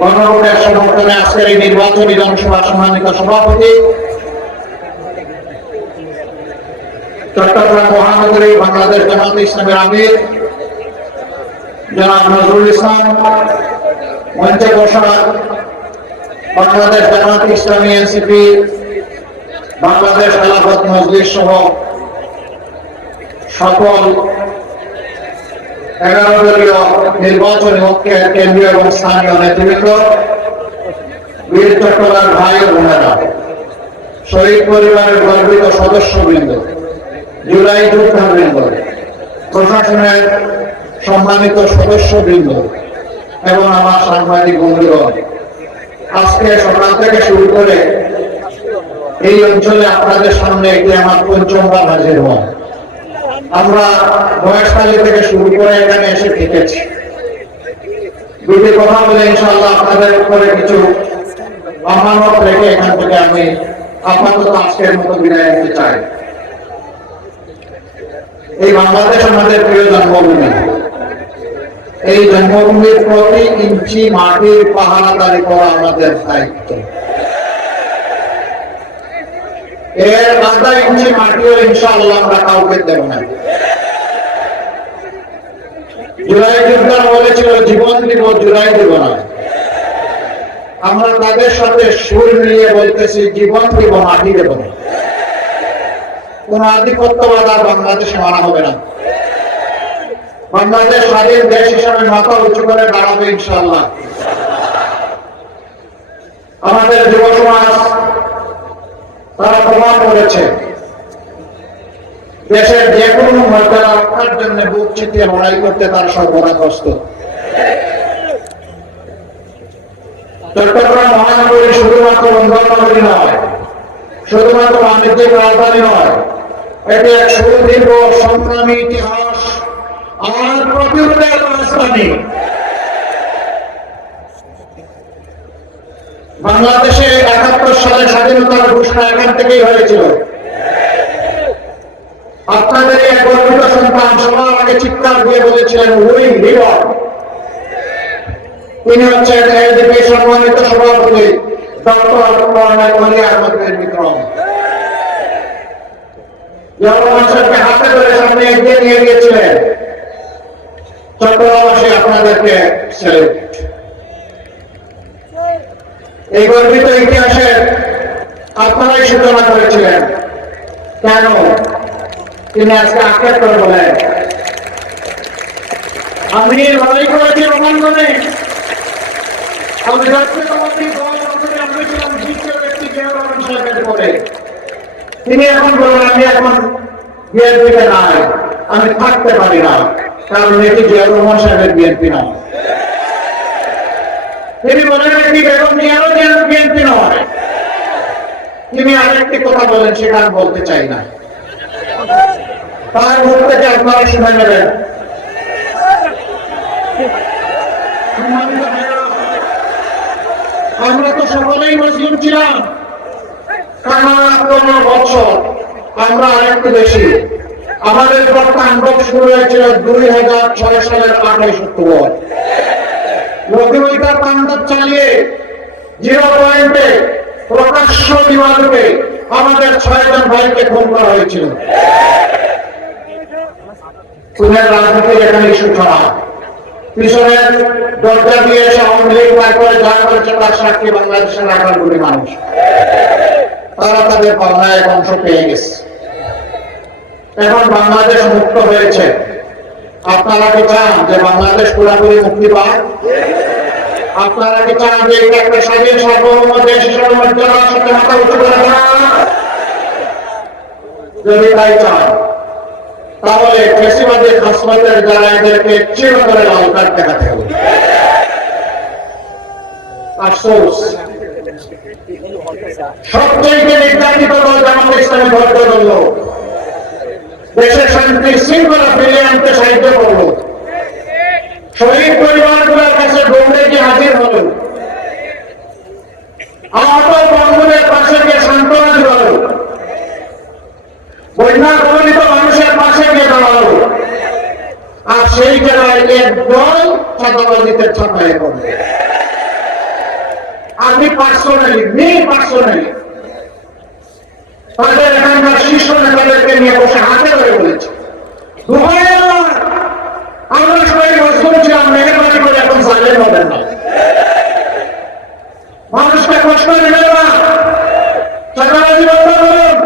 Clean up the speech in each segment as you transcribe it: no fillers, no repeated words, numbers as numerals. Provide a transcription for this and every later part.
গণভোটের সমর্থনে আজকের এই নির্বাচনী জনসভা সম্মানিত সভাপতি চট্টগ্রাম মহানগরী বাংলাদেশ জামায়াতে ইসলামের আমির জনাব নজরুল ইসলাম, মঞ্চে বসা বাংলাদেশ জামায়াতে ইসলামী এনসিপি বাংলাদেশ খেলাফত মজলিস সহ সকল 11 দলীয় নির্বাচনী ঐক্যের কেন্দ্রীয় এবং স্থানীয় নেতৃবৃন্দ, বীর চট্টগ্রাম ভাই ও বোনেরা, শহীদ পরিবারের গর্বিত সদস্যবৃন্দ, জুলাই যোদ্ধাবৃন্দ, প্রশাসনের সম্মানিত সদস্যবৃন্দ এবং আমার সাংবাদিক বন্ধুগণ, আজকে সকাল থেকে শুরু করে এই অঞ্চলে আপনাদের সামনে একটি আমার পঞ্চমবার হাজির হওয়া। আমরা বয়সকালী থেকে শুরু করে এখানে এসে থেকেছি। দুটি কথা বলে ইনশাআল্লাহ আপনাদের উপরে কিছু আমানত রেখে এখান থেকে আমি আপাতত আজকের মতো বিদায় নিতে চাই। এই বাংলাদেশ আমাদের প্রিয় জন্মভূমি। এই জন্মভূমির প্রতি ইঞ্চি মাটির পাহারাদারি করা আমাদের দায়িত্ব। এর আধা ইঞ্চি মাটিও ইনশাআল্লাহ আমরা কাউকে দেব না। জুলাই যোদ্ধারা বলেছিল জীবন দিব, জুলাই দিব না। আমরা তাদের সাথে সুর মিলিয়ে বলতেছি জীবন দিব, মাটি দেব না। কোন আধিপত্যবাদ আর বাংলাদেশে মানা হবে না। বাংলাদেশ স্বাধীন দেশ হিসাবে মাথা উঁচু করে দাঁড়াবে ইনশাআল্লাহ। আমাদের যুব সমাজ তারা প্রমাণ করেছে দেশের যে কোনো মর্যাদা রক্ষার জন্য বুক চিতিয়ে লড়াই করতে তার সর্বদা প্রস্তুত। চট্টগ্রাম মহানগরী শুধুমাত্র বন্দর নগরী নয়, শুধুমাত্র বাণিজ্যিক রাজধানী নয়, এটি এক সুদীর্ঘ সংগ্রামী ইতিহাস আর প্রতিরোধের রাজধানী। বাংলাদেশে ৭১ সালে স্বাধীনতার ঘোষণা এখান থেকেই হয়েছিল। আপনাদের এক গর্বিত সন্তান সবার আগে চিৎকার দিয়ে বলেছিলেন উই লিডার। তিনি হচ্ছেন এলডিপি সম্মানিত সভাপতি ডক্টর কর্নেল ওলি আহমদ বিক্রম। জনগণকে হাতে ধরে সামনে এগিয়ে নিয়ে গিয়েছিলেন। চট্টগ্রামবাসী আপনাদেরকে স্যালুট। এই গর্বিত ইতিহাসের আপনারাই সূচনা করেছিলেন। কেন তিনি আজকে আক্ষেপ করে বলেন আমি লড়াই করেছি রোমাঙ্গনে, আমি তিনি এখন বলেন আমি এখন বিএনপিতে নাই, আমি থাকতে পারি না, কারণ এটি জিয়াউর রহমান সাহেবের বিএনপি নয়। তিনি বলেন এটি বেগম জিয়ারও বিএনপি নয়। তিনি আরেকটি কথা বলেন, সেটা আমি বলতে চাই না, তার মুখ থেকে আপনারা শুনে নেবেন। আমরা তো সকলেই মুসলিম ছিলাম 15 বছর, আমরা আরেকটু বেশি। আমাদের পর তাণ্ডব শুরু হয়েছিল 2006 সালের 28 অক্টোবর। লক্ষ্মীবাইকার তাণ্ডব চালিয়ে 0 পয়েন্টে প্রকাশ্য দিবালোকে আমাদের 6 জন ভাইকে খুন করা হয়েছিল। খুনের রাজনীতির এখানে সূচনা। পিছনের দরজা দিয়ে এসে আওয়ামী লীগ তারপরে যা করেছে তার সাক্ষী বাংলাদেশের 18 কোটি মানুষ। তারা তাদের পাওনায় অংশ পেয়ে গেছে। এখন বাংলাদেশ মুক্ত হয়েছে। আপনারা কি চান যে বাংলাদেশ পুরোপুরি মুক্তি পায়? আপনারা কি চান যে এটা একটা স্বাধীন সার্বভৌম দেশ হিসেবে মর্যাদার সাথে মাথা উঁচু করে দেওয়া? যদি তাই চান তাহলে ফ্যাসিবাদী খাসমাতের যারা এদেরকে চিরতরে লাল কার্ড দেখাতে হবে। আফসোস, সবচেয়ে নির্যাতিত দল জামায়াতে ইসলামী ধৈর্য ধরল, দেশের শান্তি শৃঙ্খলা ফিরিয়ে আনতে সাহায্য করল, শহীদ পরিবারগুলোর কাছে দৌড়ে গিয়ে হাজির হল, আহত বন্ধুদের পাশে গিয়ে সান্ত্বনা দিল, বন্যা কবলিত মানুষের পাশে গিয়ে দাঁড়ালো। আর সেই জায়গায় এক দল ছাত্রবাদীদের ছাপায় পড়বে। আমি পার্সোনালি তাদের এখানকার শীর্ষ নেতাদেরকে নিয়ে বসে হাতে ধরে বলেছে, আমরা সবাই মজবুর ছিলাম, মেহরবানি করে এখন জালেম হবেন না, মানুষকে কষ্ট দেবেন না, চাঁদাবাজি বন্ধ করুন,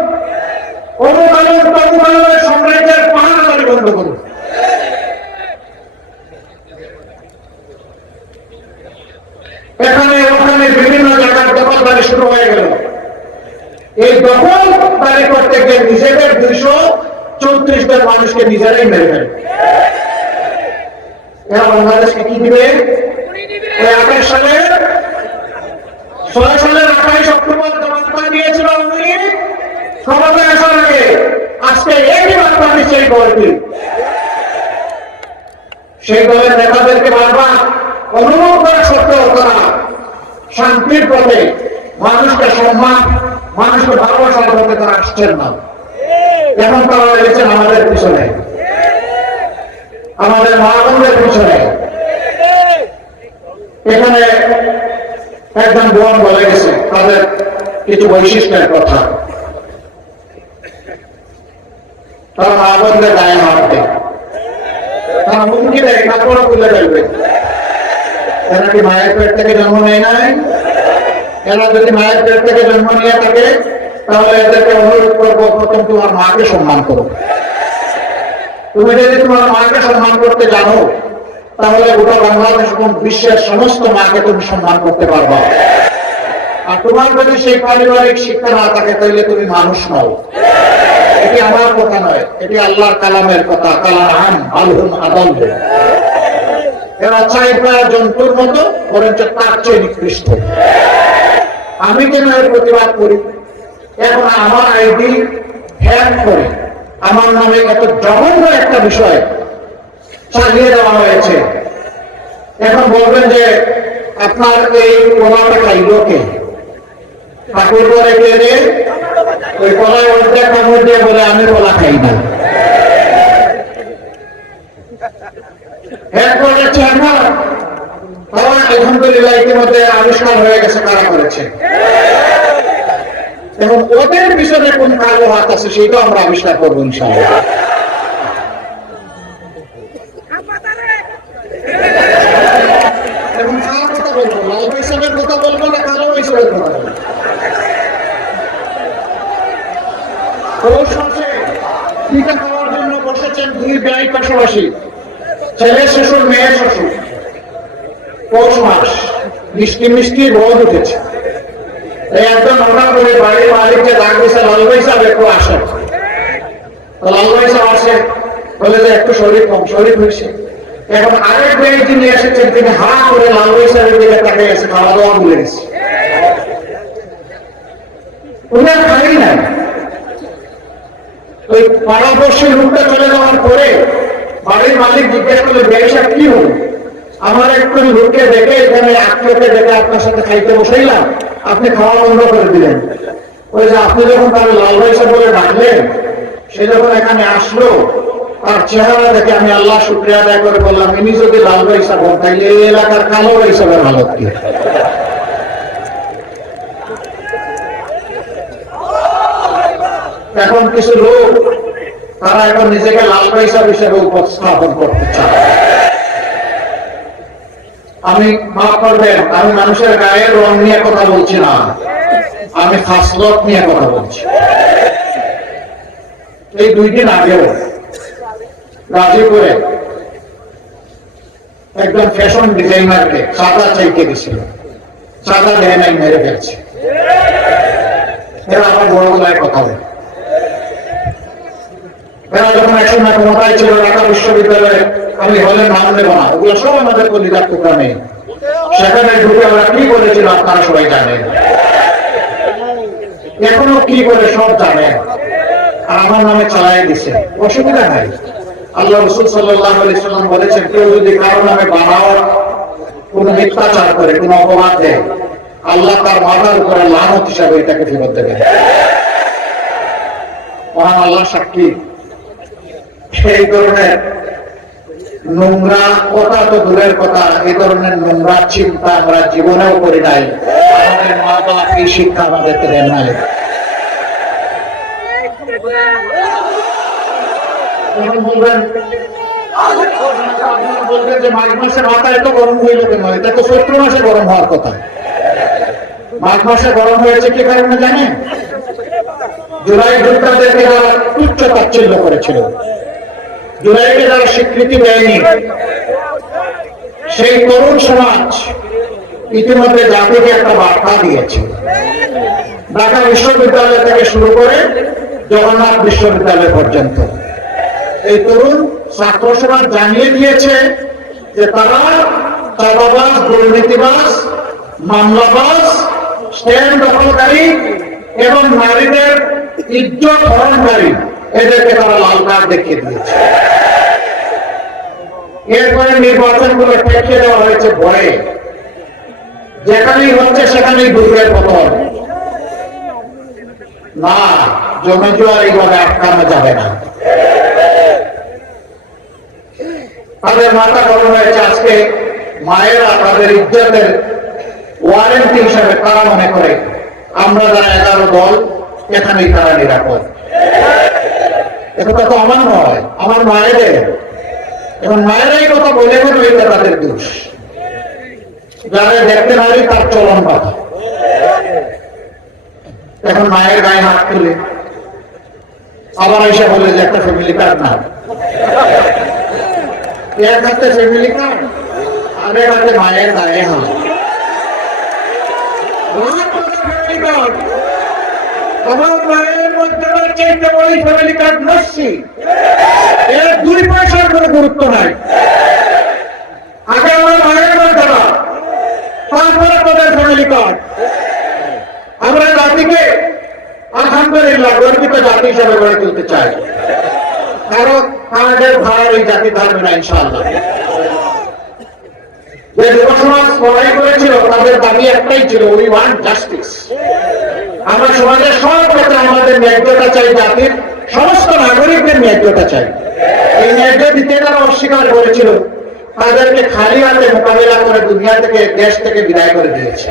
অমুকালের সাম্রাজ্যের পাহাড়াদারি বন্ধ করুন। এখানে ওখানে বিভিন্ন জায়গার দখলদারি শুরু হয়ে গেল। এই দখলদারি করতে গিয়ে নিজেদের 234 জন মানুষকে নিজেরাই মেরে ফেলে। এরা বাংলাদেশকে কি দিবে? 28 সালের 28 অক্টোবর বার্তা দিয়েছিল ক্ষমতায় আসার আগে, আজকে একই বার্তা দিচ্ছে এই দলটি। সেই দলের নেতাদেরকে বারবার অনুরোধ করা সত্ত্বেও তারা শান্তির পথে মানুষকে সম্মান, মানুষকে ভালোবাসার পথে তারা আসছেন না। এখন তারা রয়েছেন আমাদের পিছনে, আমাদের মা বোনদের পিছনে। এখানে একজন বোন বলে গেছে তাদের কিছু বৈশিষ্ট্যের কথা। তারা মা বোনদের গায়ে হাত দেয়, তারা হুমকি দেয়, কাপড় খুলে ফেলবে। এরা কি মায়ের পেট থেকে জন্ম নেয় নাই? এরা যদি মায়ের পেট থেকে জন্ম নিয়ে থাকে তাহলে এদেরকে অনুরোধ করবো, প্রথম তোমার মাকে সম্মান করো। তুমি যদি তোমার মাকে সম্মান করতে জানো তাহলে গোটা বাংলাদেশ এবং বিশ্বের সমস্ত মাকে তুমি সম্মান করতে পারবা। আর তোমার যদি সেই পারিবারিক শিক্ষা না থাকে তাহলে তুমি মানুষ নও। এটি আমার কথা নয়, এটি আল্লাহর কালামের কথা। কালাম আলহুম আদল। এরা চাই প্রায় জন্তুর মতো, বরঞ্চ তার চেয়ে নিকৃষ্ট। আমি কেন এর প্রতিবাদ করি? এখন আমার আইডি হ্যাক করে আমার নামে এত জঘন্য একটা বিষয় চালিয়ে দেওয়া হয়েছে। এখন বলবেন যে আপনার এই কলাটা খাইল কে? ঠাকুর করে কে? ওই কলায় অর্ধেক কামড় দিয়ে বলে আমি কলা খাই না। হ্যাক করেছে না, তারা আলহামদুলিল্লাহ ইতিমধ্যে আবিষ্কার হয়ে গেছে কারা করেছে। এবং ওদের পিছনে কোন কালো হাত আছে সেটাও আমরা আবিষ্কার করবো ইনশাআল্লাহ। এবং কার কথা বলবো? লাল হিসাবের কথা বলবো না কালো হিসাবের কথা বলবো? পৌষ মাসে টিকা খাওয়ার জন্য বসেছেন দুই ব্যয় পাশাপাশি, ছেলের শ্বশুর মেয়ের শ্বশুর। পৌষ মাস, মিষ্টি মিষ্টি রোদ উঠেছে। একদম হঠাৎ করে বাড়ির মালিককে ডাক দিয়েছে, লাল ভাই সাহেব একটু আসেন। লাল ভাই সাহেব আসে, বলে যে একটু শরীর কম, শরীর হয়েছে। এখন আরেক ভাই যিনি এসেছেন তিনি হা করে লাল ভাই সাহেবের দিকে তাকিয়ে গেছে, খাওয়া দাওয়া ভুলে গেছে। উনি আর খাই নাই। ওই পাড়াপড়শি লোকটা চলে যাওয়ার পরে বাড়ির মালিক জিজ্ঞেস করলে ব্যবসা কি হলো? আমার একটু লোককে দেখে এখানে আত্মীয়কে দেখে আপনার সাথে খাইতে বসাইলাম, আপনি খাওয়া বন্ধ করে দিলেন। ওই যে আপনি যখন তাহলে লাল ভাই সাহেব বলে ডাকলেন, সে যখন এখানে আসলো তার চেহারা দেখে আমি আল্লাহ শুকরিয়া আদায় করে বললাম, ইনি যদি লাল ভাই সাহেব হন তাইলে এই এলাকার কালো ভাই সাহেবের হালত কি? এখন কিছু লোক তারা এখন নিজেকে লাল ভাই সাহেব হিসেবে উপস্থাপন করতে চায়। আমি মাফ করবেন, আমি মানুষের গায়ের রং নিয়ে কথা বলছি না, আমি খাসলত নিয়ে কথা বলছি। এই 2 দিন আগেও গাজীপুরে একজন ফ্যাশন ডিজাইনারকে চাঁদা চাইতে গেছিল, চাঁদা দেয় নাই, মেরে ফেলছে। এরা আমার বড় গলায় কথা বলে। এরা যখন একসময় ক্ষমতায় ছিল ঢাকা বিশ্ববিদ্যালয়ে, আমি হলের নাম নেব না, ওগুলো সব আমাদের কলিজার টুকরা নেই। সেখানে ঢুকে ওরা কি করেছিল আপনারা সবাই জানেন, এখনো কি করে সব জানেন। আর আমার নামে চালাই দিচ্ছে, অসুবিধা নাই। আল্লাহ রাসূল সাল্লাল্লাহু আলাইহি সাল্লাম বলেছেন, কেউ যদি কারো নামে বানাও কোন মিথ্যাচার করে, কোন অপবাদ দেয়, আল্লাহ তার মাথার উপরে লানত হিসাবে এটাকে ফেরত দেবেন। মহান আল্লাহ সাক্ষী, সেই ধরনের নোংরা কথা তো দূরের কথা, এই ধরনের নোংরা চিন্তা আমরা জীবনেও করি নাই। আমাদের মা বাবা এই শিক্ষা আমাদেরকে দেন নাই। বলবেন যে মাঘ মাসে মাথায় তো গরম হইল কেন? এটা তো চৈত্র মাসে গরম হওয়ার কথা। মাঘ মাসে গরম হয়েছে কি কারণে জানেন? জুলাই যোদ্ধাদেরকে যারা তুচ্ছ তাচ্ছিল্য করেছিল, জুলাইকে যারা স্বীকৃতি দেয়নি, সেই তরুণ সমাজ ইতিমধ্যে জাতিকে একটা বার্তা দিয়েছে। ঢাকা বিশ্ববিদ্যালয় থেকে শুরু করে জগন্নাথ বিশ্ববিদ্যালয় পর্যন্ত এই তরুণ ছাত্র সমাজ জানিয়ে দিয়েছে যে তারা চাঁদাবাজ, দুর্নীতিবাজ, মামলাবাজ, স্ট্যান্ড দখলকারী এবং নারীদের ইজ্জত হরণকারী, এদেরকে তারা লাল কার্ড দেখিয়ে দিয়েছে। এরপরে নির্বাচনগুলো ঠেকিয়ে দেওয়া হয়েছে ভয়ে। যেখানেই হচ্ছে সেখানেই দুর্গের পতন। না, জমে জোয়ার এইভাবে আটকানো যাবে না। তাদের মাথা গরম হয়েছে। আজকে মায়েরা তাদের ইজ্জতের ওয়ারেন্টি হিসাবে তারা মনে করে আমরা যারা 11 দল এখানেই তারা নিরাপদ। এটা তো আমার নয়, আমার মায়েদের। এবং মায়েরাই কথা বলে বলে এটা তাদের দোষ। যারা দেখতে পারি তার চলন কথা। এখন মায়ের গায়ে হাত তুলে আবার এসে বলে যে একটা ফ্যামিলি কার্ড না, এর কাছে ফ্যামিলি কার্ড, আরেক হাতে মায়ের গায়ে হাত। আমার মায়ের মধ্যে চাইতে বড় ফ্যামিলি কার্ড নস্যি, এর 2 পয়সার কোনো গুরুত্ব নাই। আগে আমার মায়ের মধ্যে না, তারপরে তাদের ফ্যামিলি কার্ড। আমরা জাতিকে আলহামদুলিল্লাহ গর্বিত জাতি হিসাবে গড়ে তুলতে চাই। কারণ আমাদের ভাই এই জাতি ধর্মে না ইনশাআল্লাহ। যে যুব সমাজ লড়াই করেছিল তাদের দাবি একটাই ছিল, উই ওয়ান্ট জাস্টিস। আমরা সমাজের সব ক্ষেত্রে আমাদের ন্যায্যতা চাই, জাতির সমস্ত নাগরিকদের ন্যায্যতা চাই। এই ন্যায্য দিতে যারা অস্বীকার করেছিল তাদেরকে খালি হাতে মোকাবিলা করে দুনিয়া থেকে, দেশ থেকে বিদায় করে দিয়েছে।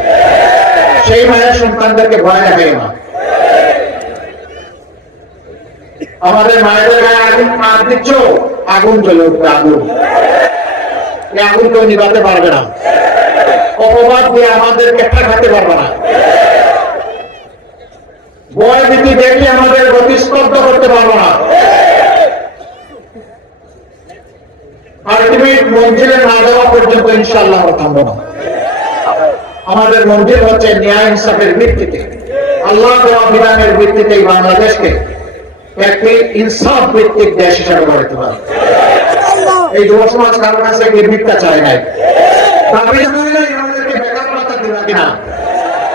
সেই মায়ের সন্তানদেরকে ভয় দেখাই না। আমাদের মায়েদের গায়ে আগুন মার দিচ্ছ, আগুন জ্বলে উঠবে। আগুন, এই আগুন কেউ নিভাতে পারবে না। অপবাদ দিয়ে আমাদেরকে ঠেকাতে পারবে না। ভয় ভীতি দেখে আমাদের গতিস্তব্ধ করতে পারবো না। আলটিমেট মঞ্জিলে না যাওয়া পর্যন্ত ইনশাআল্লাহ থামবো না। আমাদের মঞ্জিল হচ্ছে ন্যায় ইনসাফের ভিত্তিতে, আল্লাহ দেওয়া বিধানের ভিত্তিতে বাংলাদেশকে একটি ইনসাফ ভিত্তিক দেশ হিসাবে গড়ে তোলা। এই যুব সমাজ কারোর কাছে ভিক্ষা চায় নাই, আমাদেরকে বেকার ভাতা দিবা কিনা।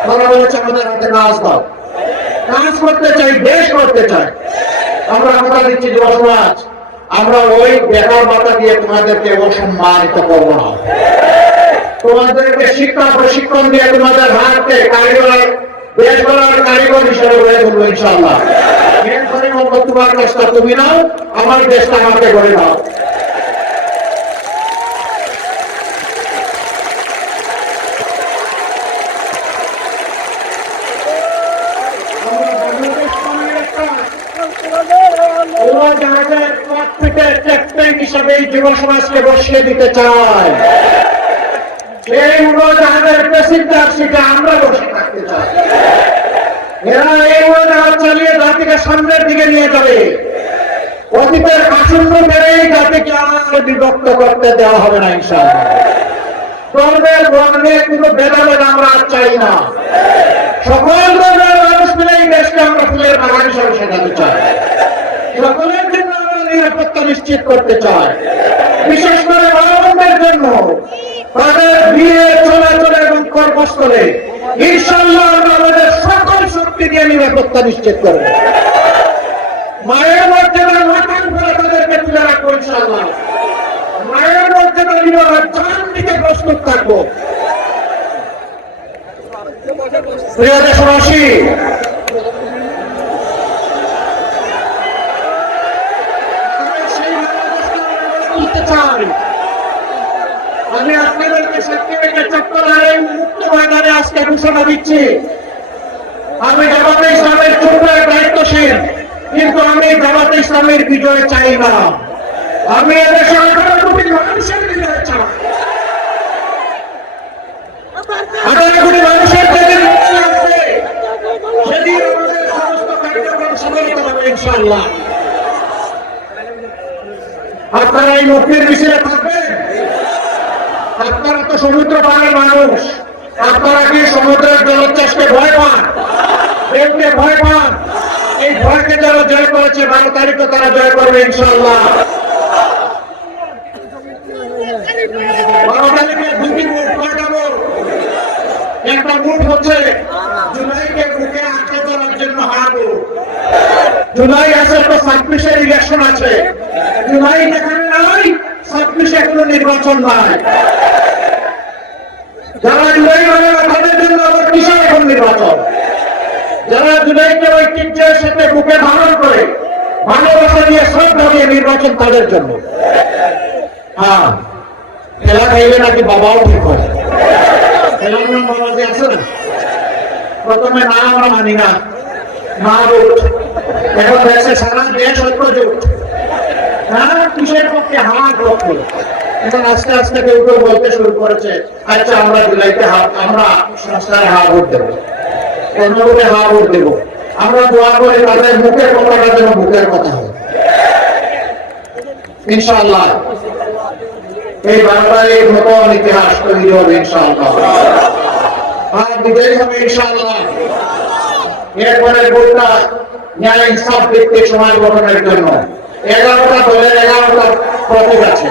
তারা বলেছে আমাদের হাতে কাজ দাও। কাজ করতে চাই, দেশ করতে চাই। আমরা কথা দিচ্ছি যুব সমাজ, আমরা ওই বেকার ভাতা দিয়ে তোমাদেরকে অসম্মানিত করবো না। তোমাদেরকে শিক্ষা প্রশিক্ষণ দিয়ে তোমাদের হাতকে কারিগর, দেশ গড়ার কারিগর হিসেবে গড়ে তুলবো ইনশাআল্লাহ। তোমার দেশটা তুমি নাও, আমার দেশটা আমাকে গড়ে দাও। হিসাবে যুব সমাজকে বসিয়ে দিতে চাই। এই উড়োজাহাজের প্যাসেঞ্জার সিটে আমরা বসে থাকতে চাই। এরা এই উড়োজাহাজ চালিয়ে জাতিকে সামনের দিকে নিয়ে যাবে। অতীতের আসন্ন বেড়েই জাতিকে আমাদের বিভক্ত করতে দেওয়া হবে না ইনশাআল্লাহ। ধর্মের বর্ণে কোনো ভেদাভেদ আমরা চাই না। সকল ধর্মের মানুষ মিলে এই দেশকে আমরা ফুলের বাগান হিসাবে সাজাতে চাই। সকলের জন্য আমরা নিরাপত্তা নিশ্চিত করতে চাই। বিশেষ করে মা-বোনদের জন্য তাদের বিয়ে, চলাচলে এবং কর্মস্থলে ইনশাআল্লাহ আমরা আমাদের সকল শক্তি দিয়ে নিরাপত্তা নিশ্চিত করব। মায়ের মর্যাদা মাথার উপরে তাদেরকে তুলে রাখবো ইনশাআল্লাহ। মায়ের মর্যাদা নিয়ে জান দিতে প্রস্তুত থাকবো। প্রিয় দেশবাসী, চাই আজকে ঘোষণা দিচ্ছি, আমি জামাতে ইসলামের চূড়ার দায়িত্বশীল, কিন্তু আমি জামাতে ইসলামের বিজয় চাই না। আমি এদেশের 18 কোটি মানুষের বিজয় চাই। 18 কোটি মানুষের যেদিন মুক্তি আসবে, সেদিন আমাদের সমস্ত কার্যক্রম সমাপ্ত হবে ইনশাআল্লাহ। আপনারা এই মুক্তির মিছিলে থাকবেন। আপনারা তো সমুদ্র পাড়ের মানুষ, আপনারা কি সমুদ্রের জলোচ্ছ্বাসকে ভয় পান, ঢেউকে ভয় পান? এই ভয়কে যারা জয় করেছে 12 তারিখে তারা জয় করবে ইনশাআল্লাহ। 12 তারিখে দুটি মুঠ পাঠাবো। একটা মুঠ হচ্ছে জুলাইকে বুকে আটকে ধরার জন্য হারবো। জুলাই আছে তো 26-এর ইলেকশন আছে। জুলাই যেখানে নাই 26-এ কোনো নির্বাচন নাই। যারা জুলাই মানে না তাদের জন্য আবার কিসের এখন নির্বাচন? যারা জুলাইকে ঐতিহ্যের সাথে বুকে ধারণ করে ভালোবাসা দিয়ে শ্রদ্ধা দিয়ে নির্বাচন তাদের জন্য। হ্যাঁ, খেলা খাইলে নাকি বাবাও ঠিক হয়। খেলার নাম বাবাজি আছে না? প্রথমে না আমরা মানি না, মা জোট, এখন দেখছে সারা দেশ ঐক্যজোট। হ্যাঁ, কিসের পক্ষে? হাত পক্ষে। এখন আস্তে আস্তে কেউ কেউ বলতে শুরু করেছে, আচ্ছা আমরা জুলাইতে আমরা সংস্কারে ভোট দেবো, অন্যভাবে ভোট দেবো। আমরা দোয়া করে তাদের মুখের কথাটা যেন মুখের কথা হয় ইনশাআল্লাহ। এই বাংলার নতুন ইতিহাস তৈরি হবে ইনশাআল্লাহ। বিজয়ী হবে ইনশাআল্লাহ। এরপরে ভোটটা ন্যায় ইনসাফ ভিত্তিক সমাজ গঠনের জন্য 11টা দলের 11টা প্রতীক আছে।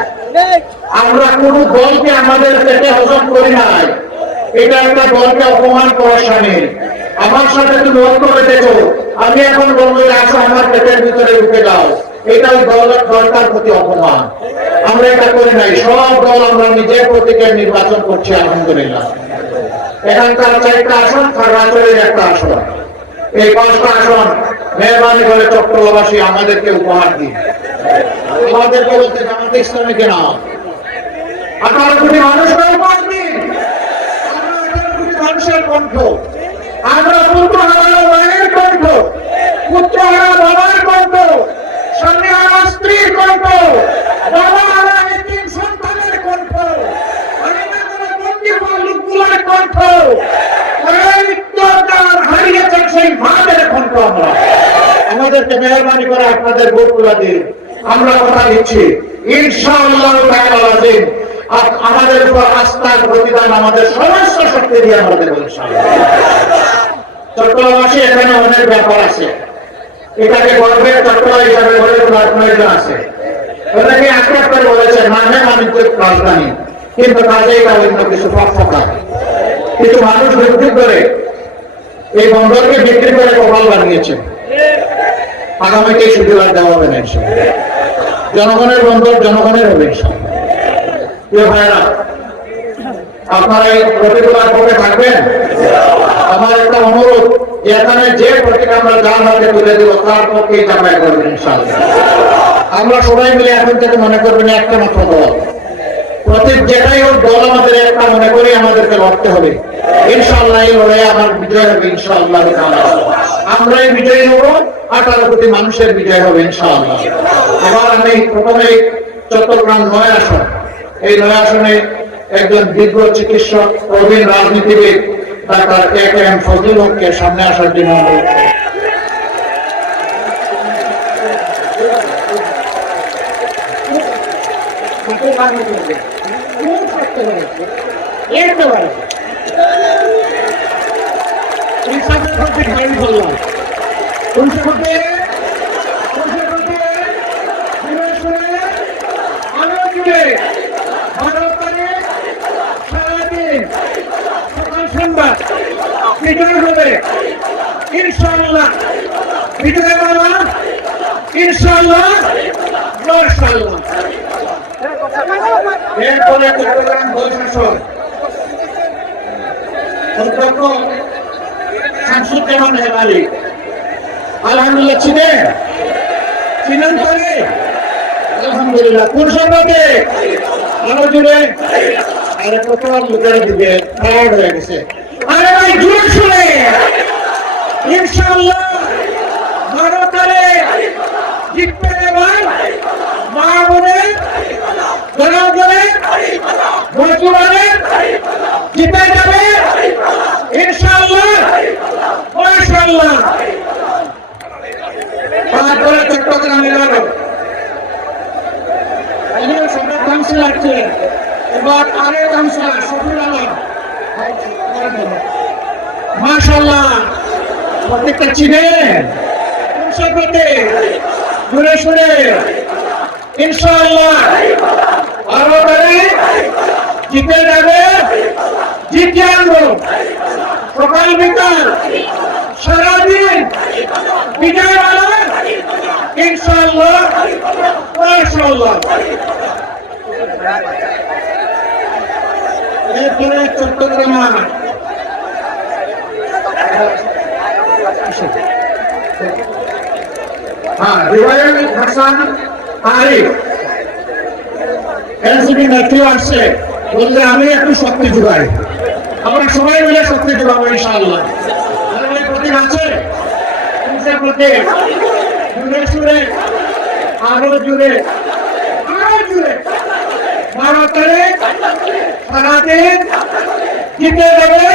আমরা কোন দলকে আমাদের পেটে হজম করি নাই। এটা একটা দলকে অপমান করার সামিল। আমার সাথে তুমি ঐক্য করে দেখো, আমি এখন বলবো আসো আমার পেটের ভিতরে ঢুকে যাও, এটাই দলটার প্রতি অপমান। আমরা এটা করি নাই। সব দল আমরা নিজের প্রতীকের নির্বাচন করছি আলহামদুলিল্লাহ। এখানকার 4টা আসন, খাগড়াছড়ির একটা আসন, এই 5টা আসন মেহরবানি করে চট্টগ্রামবাসী আমাদেরকে উপহার দিন। আমাদেরকে বলতে জামাতে ইসলামীকে নাও। 18 কোটি মানুষকে উপহার দিন। আমরা 18 কোটি মানুষের কণ্ঠ, আমরা পুত্র হারানো মায়ের কণ্ঠ, পুত্র হারা বাবার কণ্ঠ, স্বামী হারা স্ত্রীর কণ্ঠ, বাবা হারা এতিম সন্তানের কণ্ঠ, লোকগুলোর কণ্ঠ, হারিয়েছেন সেই মাদের কণ্ঠ। আমরা আমাদেরকে মেহরবানি করে আপনাদের ভোটগুলো দিন। আমরা কথা দিচ্ছি ইনশাআল্লাহ আমাদের উপর আস্থার প্রতিদান আমাদের সমস্ত শক্তি দিয়ে আমরা দেব ইনশাআল্লাহ। চট্টগ্রামবাসী এখানে অনেক ব্যাপার আছে, এটাকে গর্বের চট্টগ্রাম হিসাবে গড়ে তোলার প্রয়োজন আছে। অনেকে আক্রোশ করে বলেছে মানে বাণিজ্যিক রাজধানী, কিন্তু কাজে এটা অন্য কিছু ফাঁকা। কিছু মানুষ বিক্রি করে এই বন্দরকে বিক্রি করে কপাল বানিয়েছে। আগামীতে সুযোগ আর দেওয়া হবে না। জনগণের বন্দর জনগণের হবে। ভাইরা আপনারা এই প্রতিকূলার পক্ষে থাকবেন। আমার একটা অনুরোধ, এখানে যে প্রতীক আমরা যার হাতে তুলে দেব তার পক্ষেই জামাই করবেন ইনশাআল্লাহ। আমরা সবাই মিলে এখন থেকে মনে করবেন একটা মাত্র দল, প্রতীক যেটাই হোক দল আমাদের একটা মনে করে আমাদেরকে লড়তে হবে ইনশাআল্লাহ। এই লড়াইয়ে আমার বিজয় হবে ইনশাআল্লাহ। আমরাই বিজয়ী হব, 18 কোটি মানুষের বিজয় হবে ইনশাআল্লাহ। এবার আমি প্রথমে চট্টগ্রাম 9 আসন, এই 9 আসনে একজন বিজ্ঞ চিকিৎসক প্রবীণ রাজনীতিবিদ ডাক্তার A.K.M. ফজলুল হককে সামনে আসার জন্য অনুরোধ করি। বিজয় হবে ইনশাআল্লাহ। বিজয় বাবা ইনশাআল্লাহ। মাশাআল্লাহ। এরপরে চট্টগ্রাম প্রশাসন অধ্যক্ষ শামসুজ্জামান হেলালি আলহামদুলিল্লাহ চিনেন করে আলহামদুলিল্লাহ। কোন সঙ্গে আরো জুড়ে আরে কত লোকের দিকে হয়ে গেছে। আরে সবাই জোরে শুনে ইনশাআল্লাহ ভারতের জিতবে এবার মা বোনের জনগণের মজুরানের জিতে যাবে ইনশাআল্লাহ মাশাআল্লাহ। তারপরে চট্টগ্রামে গেল সবাই কাউন্সিলর ছিলেন, এবার আরেক কাউন্সিলর শফিউল আলম মাশাআল্লাহ প্রত্যেকটা চিনেন সাথে ঘুরে শুনে ইনশাআল্লাহ আরো জিতে যাবে, জিতে আনবো সকাল বিকাল সারাদিন বিজয় বেলা ইনশাআল্লাহ মাশাআল্লাহ। এরপরে চট্টগ্রাম রিওয়ায়াত হাসান আরিফ এনসিপি নেত্রী আসছে, বললে আমি একটু শক্তি যোগাই, আমরা সবাই মিলে শক্তি যোগাবো ইনশাআল্লাহ। প্রতীক আছে জুড়ে সুরে আরো জুড়ে ভারতের সারাদিন জিতে যাবে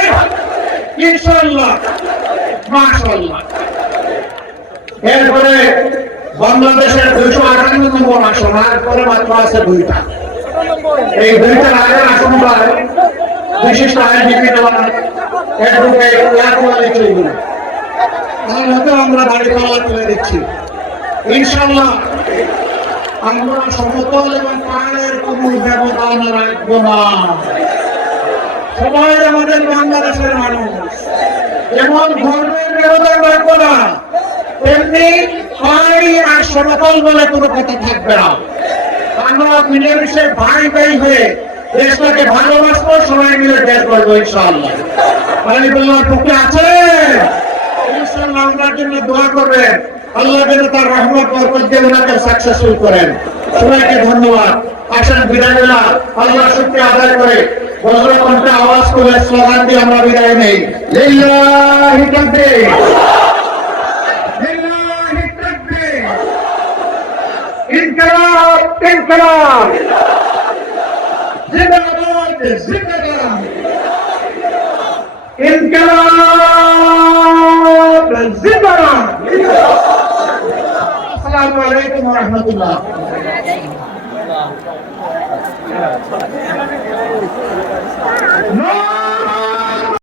ইনশাআল্লাহ মাশাআল্লাহ। এরপরে বাংলাদেশের 258 নম্বর আসন, আর পরে মাত্র আছে 2টা। এই 2টার আগের আসনটায় বিশিষ্ট আইনজীবী অ্যাডভোকেট ইয়াকুব আলী চৌধুরী, তার হাতে আমরা বাড়িপাল্লা তুলে দিচ্ছি ইনশাআল্লাহ। আমরা সমতল এবং পাহাড়ের কোনো ব্যবধান রাখবো না, সবাই আমাদের বাংলাদেশের মানুষ, যেমন ধর্মের ব্যবধান রাখবো না তেমনি পাহাড়ি আর সমতল বলে কোনো কথা থাকবে না। আমরা মিলেমিশে ভাই ভাই হয়ে দেশটাকে ভালোবাসবো, সবাই মিলে দেশ করবো ইনশাআল্লাহ। বাড়িপাল্লার পক্ষে আছে ইনশাআল্লাহ, আপনার জন্য দোয়া করবেন, আল্লাহ যেন তার রহমত বরকত দিয়ে ওনাকে সাকসেসফুল করেন। সবাইকে ধন্যবাদ। আসেন বিদায় বেলা আল্লাহ শুকরিয়া আদায় করে বজ্রকণ্ঠে আওয়াজ করে স্লোগান দিয়ে আমরা বিদায় নেই। লিল্লাহি তাকবীর, লিল্লাহি তাকবীর, ইনকিলাব ইনকিলাব, জিন্দাবাদ জিন্দাবাদ, ইনকিলাব জিন্দাবাদ। আসসালামু আলাইকুম ওয়া রাহমাতুল্লাহ।